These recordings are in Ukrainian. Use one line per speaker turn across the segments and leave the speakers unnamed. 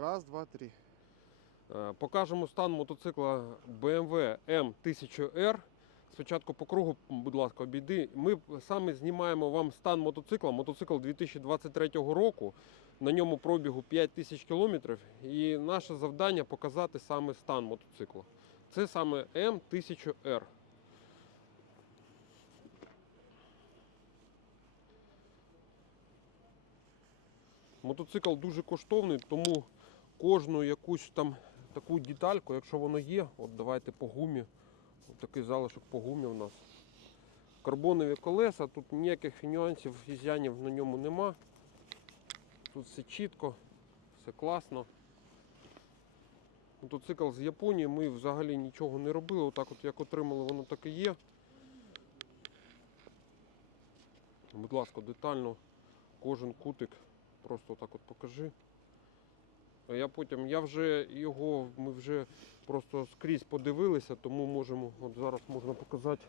Раз, два, три.
Е, Покажемо стан мотоцикла BMW M1000R. Спочатку по кругу, будь ласка, обійди. Ми саме знімаємо вам стан мотоцикла. Мотоцикл 2023 року. На ньому пробігу 5000 кілометрів. І наше завдання показати саме стан мотоцикла. Це саме M1000R. Мотоцикл дуже коштовний, тому кожну якусь там таку детальку, якщо воно є, от давайте по гумі. От такий залишок по гумі у нас. Карбонові колеса, тут ніяких нюансів, ізянів на ньому нема. Тут все чітко, все класно. Мотоцикл з Японії, ми взагалі нічого не робили. Отак от як отримали, воно так і є. Будь ласка, детально кожен кутик просто так от покажи. Я потім, я вже його, ми вже просто скрізь подивилися, тому можемо, от зараз можна показати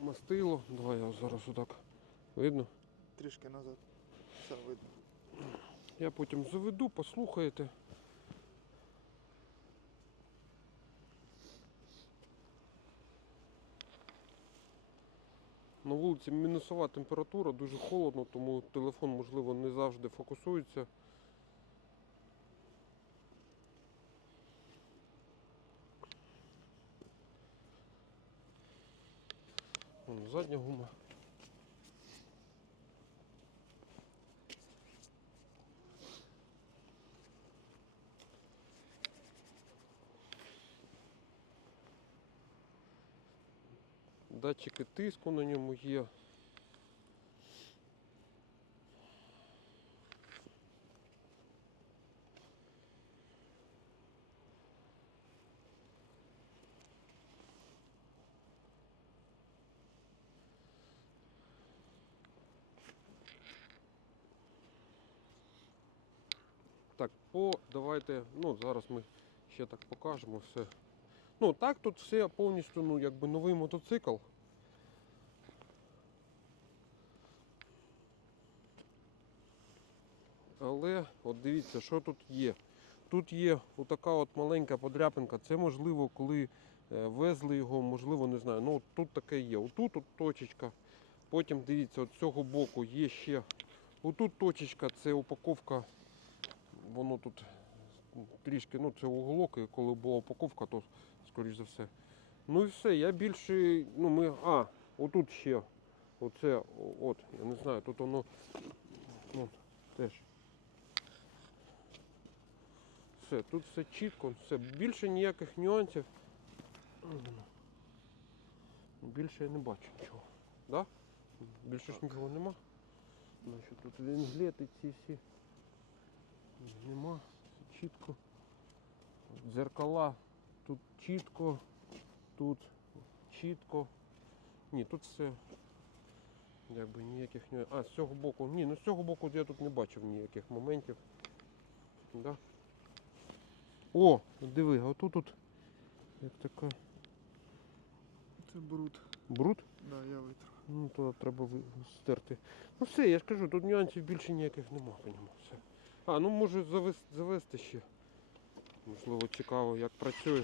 мастило. Давай я зараз отак. Видно?
Трішки назад. Все видно.
Я потім заведу, послухаєте. На вулиці мінусова температура, дуже холодно, тому телефон, можливо, не завжди фокусується. Вон, задня гума. Датчики тиску на ньому є. Так, по давайте, ну зараз ми ще так покажемо все. Ну так тут все повністю ну, якби новий мотоцикл. Але от дивіться, що тут є. Тут є отака от маленька подряпинка. Це можливо, коли е, везли його, можливо, не знаю. Ну тут таке є. Отут от точечка. Потім дивіться, от з цього боку є ще. Отут точечка, це упаковка. Воно тут трішки, ну це уголок, і коли була упаковка, то скоріш за все. Ну і все, я більше, ну ми, а, отут ще, оце, от, я не знаю, тут воно, ну, теж. Все, тут все чітко, все, більше ніяких нюансів. Більше я не бачу нічого. Да? Більше ж нічого нема. Значить, тут вінглети ці всі. Нема, чітко. Дзеркала тут чітко, тут чітко. Ні, тут все. Якби ніяких нюансів. А, з цього боку. Ні, ну з цього боку я тут не бачив ніяких моментів. Да? О, диви, а отут тут як така
Це бруд.
бруд.
Да, я витру.
Ну, то треба стерти. Ну все, я ж кажу, тут нюансів більше ніяких нема по ньому. Все. А, ну може завести, завести ще. Можливо, цікаво, як працює.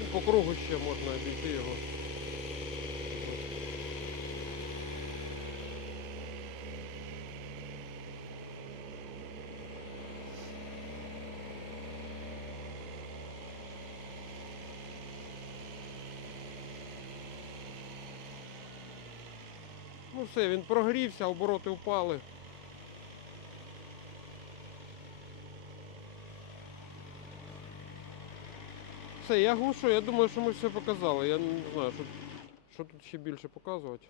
Ну, По кругу ще можна обійти його. Ну все, він прогрівся, обороти впали. Все, я глушу, я думаю, що ми все показали. Я не знаю, що, що тут ще більше показувати.